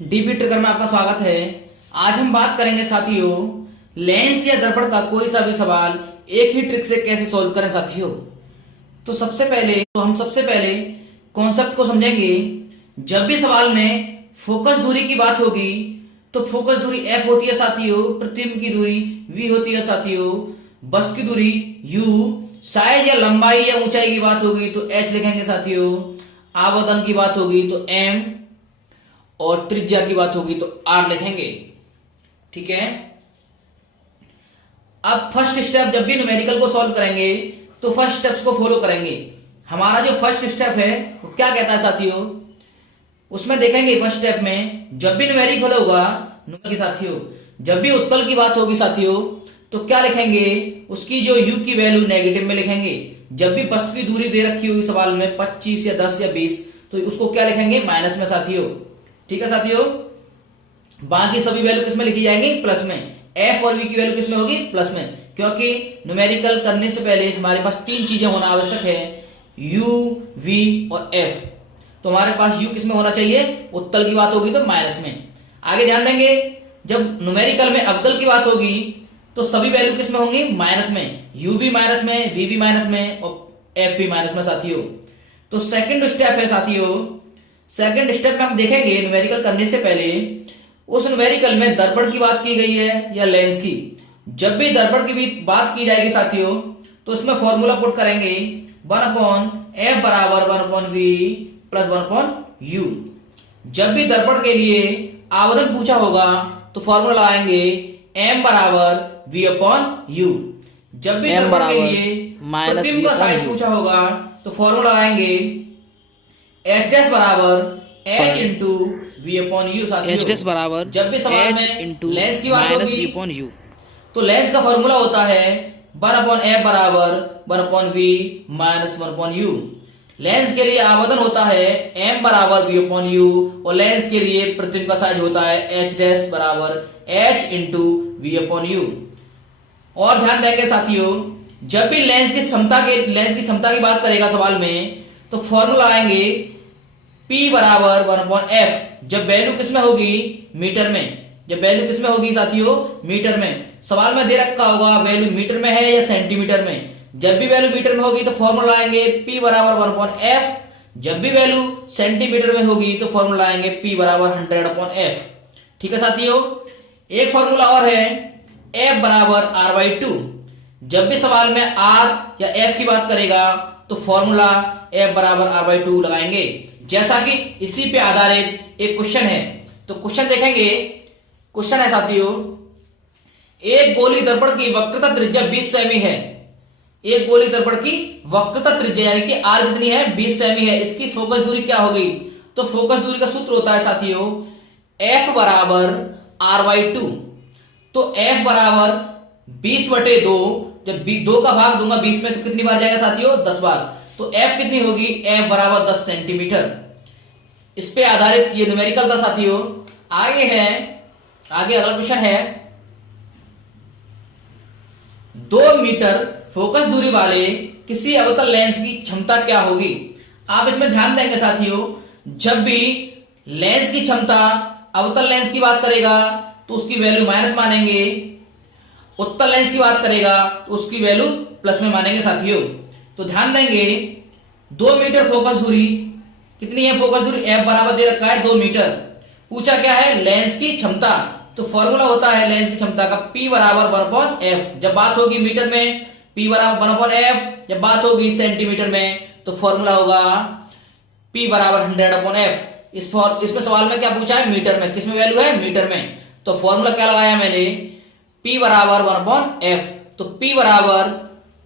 DP trigger में आपका स्वागत है। आज हम बात करेंगे साथियों, लेंस या दर्पण का कोई सा भी सवाल एक ही ट्रिक से कैसे सॉल्व करें साथियों। तो हम सबसे पहले कॉन्सेप्ट को समझेंगे। जब भी सवाल में फोकस दूरी की बात होगी तो फोकस दूरी f होती है साथियों, प्रतिबिंब की दूरी v होती है साथियों, बस की दूरी u, साइज या लंबाई या ऊंचाई की बात होगी तो h लिखेंगे साथियों, आवर्धन की बात होगी तो m और त्रिज्या की बात होगी तो r लिखेंगे। ठीक है। अब फर्स्ट स्टेप, जब भी न्यूमेरिकल को सॉल्व करेंगे तो फर्स्ट स्टेप्स को फॉलो करेंगे। हमारा जो फर्स्ट स्टेप है वो क्या कहता है साथियों, उसमें देखेंगे फर्स्ट स्टेप में जब भी न्यूमेरिकल होगा साथियों, जब भी उत्तल की बात होगी साथियों तो क्या लिखेंगे, उसकी जो u की वैल्यू नेगेटिव में लिखेंगे। जब भी वस्तु की दूरी दे रखी होगी सवाल में 25 या 10 या 20 तो उसको क्या लिखेंगे, माइनस में साथियों। ठीक है साथियों। बाकी सभी वैल्यू किसमें लिखी जाएंगी, प्लस में। f और v की वैल्यू किसमें होगी, प्लस में, क्योंकि न्यूमेरिकल करने से पहले हमारे पास तीन चीजें होना आवश्यक है, u, v और f। तो हमारे पास u किसमें होना चाहिए, उत्तल की बात होगी तो माइनस में। आगे ध्यान देंगे, जब न्यूमेरिकल में अवतल की बात होगी तो सभी वैल्यू किसमें होंगी, माइनस में, u भी माइनस में, v भी माइनस में और f भी माइनस में साथियों। तो सेकंड स्टेप है साथियों, सेकंड स्टेप में हम देखेंगे न्यूमेरिकल करने से पहले उस न्यूमेरिकल में दर्पण की बात की गई है या लेंस की। जब भी दर्पण की भी बात की जाएगी साथियों तो उसमें फॉर्मूला पुट करेंगे 1/f बराबर 1/v प्लस 1/u। जब भी दर्पण के लिए आवर्धन पूछा होगा तो फॉर्मूला लगाएंगे m बराबर v/u। जब भी दर्पण के लिए प्रतिबिंब का साइज पूछा होगा तो फॉर्मूला लगाएंगे h डैश बराबर h इंटू v/u साथियों। h डैश बराबर जब भी सवाल में लेंस की बात होगी v/u तो लेंस का फॉर्मूला होता है 1/f बराबर 1/v माइनस 1/u। लेंस के लिए आवर्धन होता है m बराबर v/u और लेंस के लिए प्रतिबिंब का साइज होता है h डैश बराबर h इंटू v/u। और ध्यान देंगे साथियों, जब भी लेंस की क्षमता की बात करेगा सवाल में तो फॉर्मूला आएंगे P बराबर 1/f। जब वैल्यू किसमें होगी, मीटर में। जब वैल्यू किसमें होगी साथियों, मीटर में। सवाल में दे रखा होगा वैल्यू मीटर में है या सेंटीमीटर में। जब भी वैल्यू मीटर में होगी तो फॉर्मूला आएंगे P बराबर 1/f। जब भी वैल्यू सेंटीमीटर में होगी तो फॉर्मूला आएंगे P बराबर 100/f। ठीक है साथियों। एक फॉर्मूला और है F बराबर r/2। जब भी सवाल में r या f की बात करेगा तो फॉर्मूला F बराबर r/2 लगाएंगे। जैसा कि इसी पे आधारित एक क्वेश्चन है, तो क्वेश्चन देखेंगे। क्वेश्चन है साथियों, एक गोली दर्पण की वक्रता त्रिज्या 20 सेमी है। एक गोली दर्पण की वक्रता त्रिज्या यानी कि r कितनी है, 20 सेमी है। इसकी फोकस दूरी क्या होगी, तो फोकस दूरी का सूत्र होता है साथियों f बराबर r/2। तो f बराबर 20/2, जब 2 का भाग दूंगा 20 में तो कितनी बार जाएगा साथियों, 10 बार। तो f कितनी होगी, f बराबर 10 सेंटीमीटर। इस पे आधारित ये न्यूमेरिकल था साथियों। आगे अगला क्वेश्चन है, 2 मीटर फोकस दूरी वाले किसी अवतल लेंस की क्षमता क्या होगी। आप इसमें ध्यान देंगे साथियों, जब भी लेंस की क्षमता अवतल लेंस की बात करेगा तो उसकी वैल्यू माइनस मानेंगे, उत्तल लेंस की बात करेगा तो उसकी वैल्यू प्लस में मानेंगे साथियों। तो ध्यान देंगे 2 मीटर फोकस दूरी, कितनी है फोकस दूरी, f बराबर दे रखा है 2 मीटर। पूछा क्या है, लेंस की क्षमता। तो फॉर्मूला होता है लेंस की क्षमता का P बराबर 1/f। जब बात होगी मीटर में P बराबर 1/f, जब बात होगी सेंटीमीटर में तो फॉर्मूला होगा P बराबर 100/f। इसमें सवाल में क्या पूछा है, मीटर में। किसमें वैल्यू है, मीटर में। तो फॉर्मूला क्या लगाया मैंने, P बराबर 1/f। तो P बराबर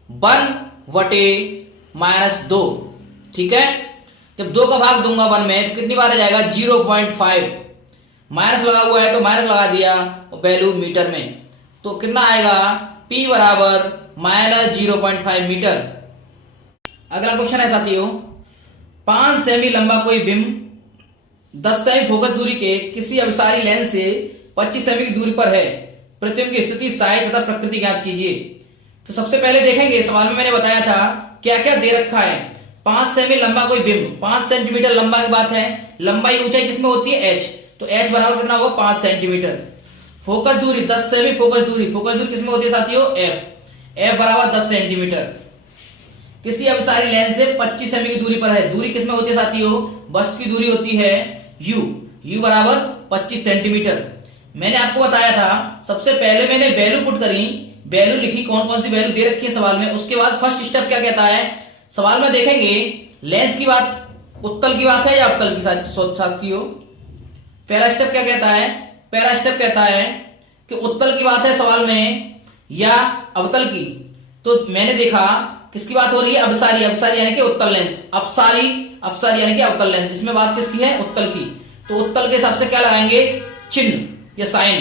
1/-2। ठीक है। जब 2 का भाग दूंगा 1 में तो कितनी बार आ जाएगा, 0.5। माइनस लगा हुआ है तो माइनस लगा दिया और वैल्यू मीटर में, तो कितना आएगा, P बराबर -0.5 मीटर। अगला क्वेश्चन है साथियों, 5 सेमी लंबा कोई बिंब 10 सेमी फोकस दूरी के किसी अभिसारी लेंस से 25 सेमी की दूरी पर है। प्रतिबिंब की स्थिति, साइज तथा प्रकृति ज्ञात कीजिए। तो सबसे पहले देखेंगे, सवाल में मैंने बताया था क्या क्या दे रखा है। 5 सेमी लंबा कोई बिंब, 5 सेंटीमीटर लंबा की बात है। लंबाई ऊंचाई किसमें होती है, h। तो h बराबर कितना होगा 5 सेंटीमीटर। फोकस दूरी 10 से भी फोकस दूरी किसमें होती है साथियों f बराबर 10 सेंटीमीटर। किसी अभिसारी लेंस से 25 सेमी की दूरी पर है, दूरी किसमें होती है साथियों वस्तु की दूरी होती है u बराबर 25 सेंटीमीटर। मैंने आपको बताया था सबसे पहले मैंने वैल्यू पुट करी, वैल्यू लिखी, कौन कौन सी वैल्यू दे रखी है सवाल में। उसके बाद फर्स्ट स्टेप क्या कहता है, सवाल में देखेंगे लेंस की बात उत्तल की बात है या अवतल की साथियों। पहला स्टेप क्या कहता है, पहला स्टेप कहता है कि उत्तल की बात है सवाल में या अवतल की। तो मैंने देखा किसकी बात हो रही है, अभिसारी यानी कि उत्तल लेंस, अपसारी यानी कि अवतल लेंस। इसमें बात किसकी है, उत्तल की। तो उत्तल के हिसाब से क्या लगाएंगे, चिन्ह या साइन।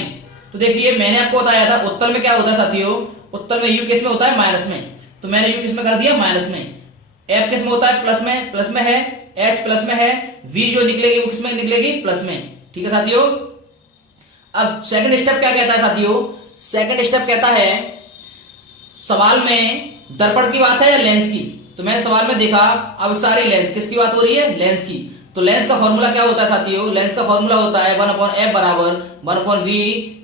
तो देखिए मैंने आपको बताया था उत्तल में क्या होता है साथियों, उत्तल में u किस में होता है माइनस में, तो मैंने u किस में कर दिया माइनस में। f किस में होता है प्लस में है, h प्लस में है, v जो निकलेगी वो किस में निकलेगी प्लस में। ठीक है साथियों। अब सेकंड स्टेप क्या कहता है साथियों, सेकंड स्टेप कहता है सवाल में दर्पण की बात है या लेंस की। तो मैंने सवाल में देखा अब सारी लेंस, किसकी बात हो रही है, लेंस की। तो लेंस का फॉर्मूला क्या होता है साथियों, लेंस का फॉर्मूला होता है 1/f बराबर 1/v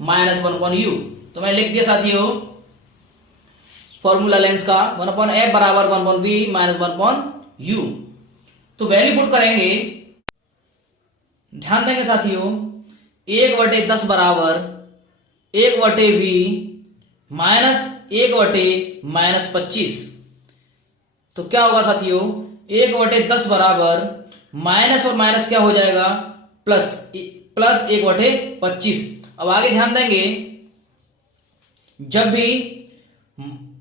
माइनस 1/u। तो मैं लिख दिया साथियों फॉर्मूला लेंस का 1/f बराबर 1/v माइनस 1/u। तो वैल्यू पुट करेंगे, ध्यान देंगे साथियों 1/10 बराबर 1/v माइनस 1/-25। तो क्या होगा साथियों 1/10 बराबर माइनस और माइनस क्या हो जाएगा प्लस 1/25। अब आगे ध्यान देंगे जब भी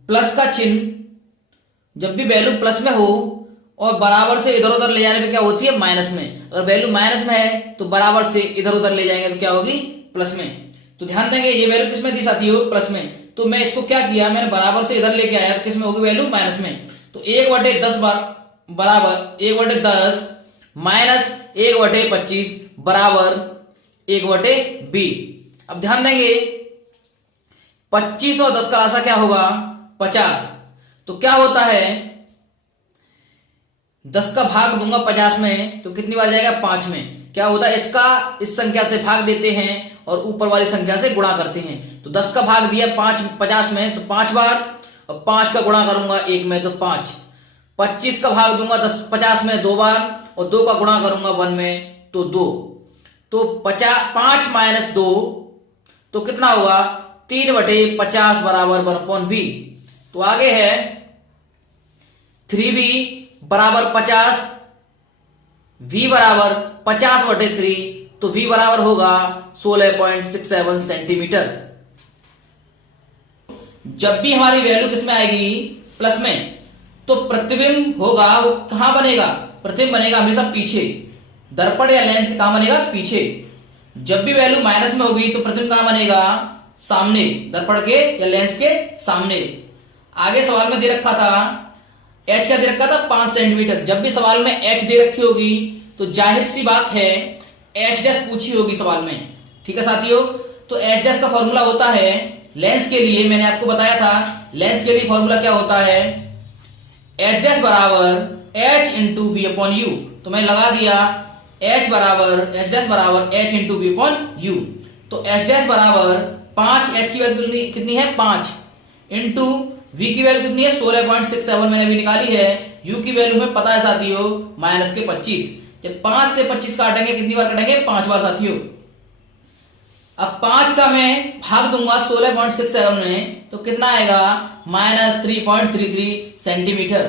प्लस का चिन्ह, जब भी वैल्यू प्लस में हो और बराबर से इधर उधर ले जाने पे क्या होती है माइनस में। अगर वैल्यू माइनस में है तो बराबर से इधर उधर ले जाएंगे तो क्या होगी प्लस में। तो ध्यान देंगे ये वैल्यू किस में थी साथियों प्लस में, तो मैं इसको क्या किया मैंने बराबर से इधर लेके आया तो किस में होगी वैल्यू माइनस में। तो 1/10 बराबर 1/10 माइनस 1/25 बराबर 1/b। अब ध्यान देंगे 25 और 10 का आंसर क्या होगा 50। तो क्या होता है 10 का भाग दूंगा 50 में तो कितनी बार जाएगा 5 में। क्या होता है इसका इस संख्या से भाग देते हैं और ऊपर वाली संख्या से गुणा करते हैं। तो 10 का भाग दिया 50 में तो 5 बार, और 5 का गुणा करूंगा 1 में तो 5। 25 का भाग दूंगा 50 में 2 बार और 2 का गुणा करूंगा 1 में तो 2। तो 5 माइनस 2 तो कितना होगा 3/50 बराबर 1/v। तो आगे है 3v बराबर 50, v बराबर 50/3 तो v बराबर होगा 16.67 सेंटीमीटर। जब भी हमारी वैल्यू किसमें आएगी प्लस में तो प्रतिबिंब होगा वो कहां बनेगा, प्रतिबिंब बनेगा हमेशा पीछे, दर्पण या लेंस कहां बनेगा पीछे। जब भी वैल्यू माइनस में होगी तो प्रतिबिंब कहां बनेगा सामने, दर्पण के या लेंस के सामने। आगे सवाल में दे रखा था h क्या दे रखा था 5 सेंटीमीटर। जब भी सवाल में h दे रखी होगी तो जाहिर सी बात है h डैश पूछी होगी सवाल में। ठीक है साथियों। तो h डैश का फॉर्मूला होता है लेंस के लिए, मैंने आपको बताया था लेंस के लिए फॉर्मूला क्या होता है h डैश बराबर h into B upon U. तो मैं लगा दिया h डैश बराबर h into B upon U. तो h डैश बराबर 5, h की वैल्यू कितनी है 5 इंटू v की वैल्यू कितनी है 16.67 मैंने अभी निकाली है, u की वैल्यू में पता है साथियों माइनस के 25। जब 5 से 25 काटेंगे कितनी बार काटेंगे 5 बार साथियों। अब 5 का मैं भाग दूंगा 16.67 में तो कितना आएगा माइनस 3.33 सेंटीमीटर।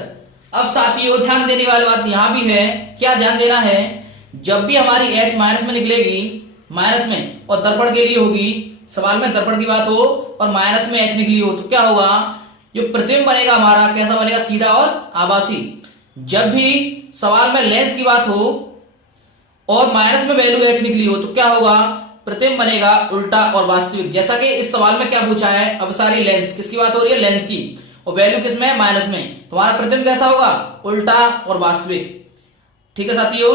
अब साथियों ध्यान देने वाली बात यहां भी है, क्या ध्यान देना है जब भी हमारी h माइनस में निकलेगी माइनस में और दर्पण के लिए होगी, सवाल में दर्पण की बात हो और माइनस में h निकली हो तो क्या होगा जो प्रतिबिंब बनेगा हमारा कैसा बनेगा सीधा और आभासी। जब भी सवाल में लेंस की बात हो और माइनस में वैल्यू h निकली हो तो क्या होगा प्रतिबिंब बनेगा उल्टा और वास्तविक। जैसा कि इस सवाल में क्या पूछा है अभिसारी लेंस, किसकी बात हो रही है लेंस की, और वैल्यू किसमें है माइनस में, तो हमारा प्रतिबिंब कैसा होगा उल्टा और वास्तविक। ठीक है साथियों।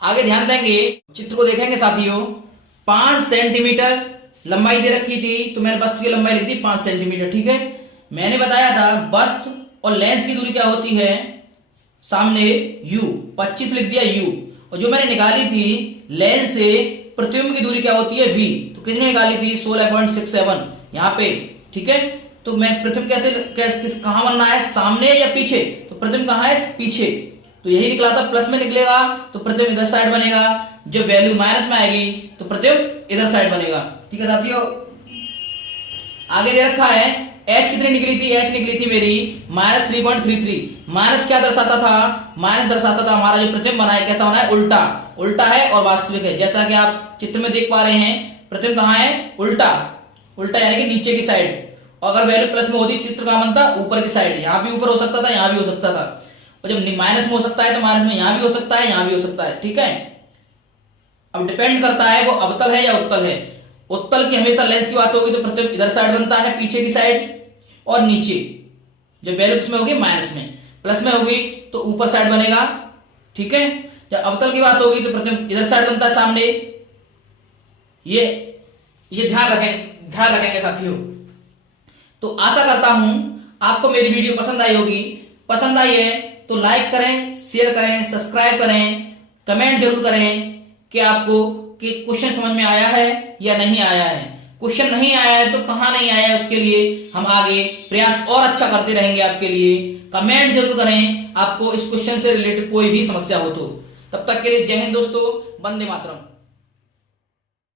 आगे ध्यान देंगे चित्र को देखेंगे साथियों 5 सेंटीमीटर लंबाई दे रखी थी तो मैंने वस्तु की लंबाई लिख दी 5 सेंटीमीटर। ठीक है। मैंने बताया था वस्तु और लेंस की दूरी क्या होती है सामने u, 25 लिख दिया u और जो मैंने निकाली थी लेंस से प्रतिबिंब की दूरी क्या होती है v, तो कितनी निकाली थी 16.67 यहाँ पे, ठीक है। तो मैं प्रतिबिंब कैसे कहां बनना है, सामने या पीछे, तो प्रतिबिंब कहां है, पीछे, तो यही निकला था, प्लस में निकलेगा तो प्रतिबिंब इधर साइड बनेगा, जब वैल्यू माइनस में आएगी तो प्रतिबिंब इधर साइड बनेगा, ठीक है साथियों। आगे दे रखा है h कितनी निकली थी, h निकली थी मेरी -3.33। माइनस क्या दर्शाता था, माइनस दर्शाता था हमारा जो प्रतिबिंब बना है कैसा बना है, उल्टा, उल्टा है और वास्तविक है, जैसा कि आप चित्र में देख पा रहे हैं। प्रतिबिंब कहां है, उल्टा, उल्टा यानी कि नीचे की साइड, और अगर वैल्यू प्लस में होती चित्र कहां बनता, ऊपर की साइड, यहां भी ऊपर हो सकता था, यहां भी हो सकता था, और जब माइनस में हो सकता है तो माइनस में यहां भी हो सकता है, यहां भी हो सकता है, ठीक है। अब डिपेंड करता है वो अवतल है या उत्तल है। उत्तल की हमेशा लेंस की बात होगी तो प्रतिबिंब इधर साइड बनता है, पीछे की साइड, और नीचे जब वैल्यू किसमें होगी, माइनस में, प्लस में होगी तो ऊपर साइड बनेगा, ठीक है। जब अवतल की बात होगी तो प्रतिबिंब इधर साइड बनता है, सामने। ये ध्यान रखेंगे साथियों। तो आशा करता हूं आपको मेरी वीडियो पसंद आई होगी। पसंद आई है तो लाइक करें, शेयर करें, सब्सक्राइब करें, कमेंट जरूर करें कि आपको कि क्वेश्चन समझ में आया है या नहीं आया है। क्वेश्चन नहीं आया है तो कहां नहीं आया है, उसके लिए हम आगे प्रयास और अच्छा करते रहेंगे आपके लिए। कमेंट जरूर करें आपको इस क्वेश्चन से रिलेटेड कोई भी समस्या हो तो। तब तक के लिए जय हिंद दोस्तों, वंदे मातरम।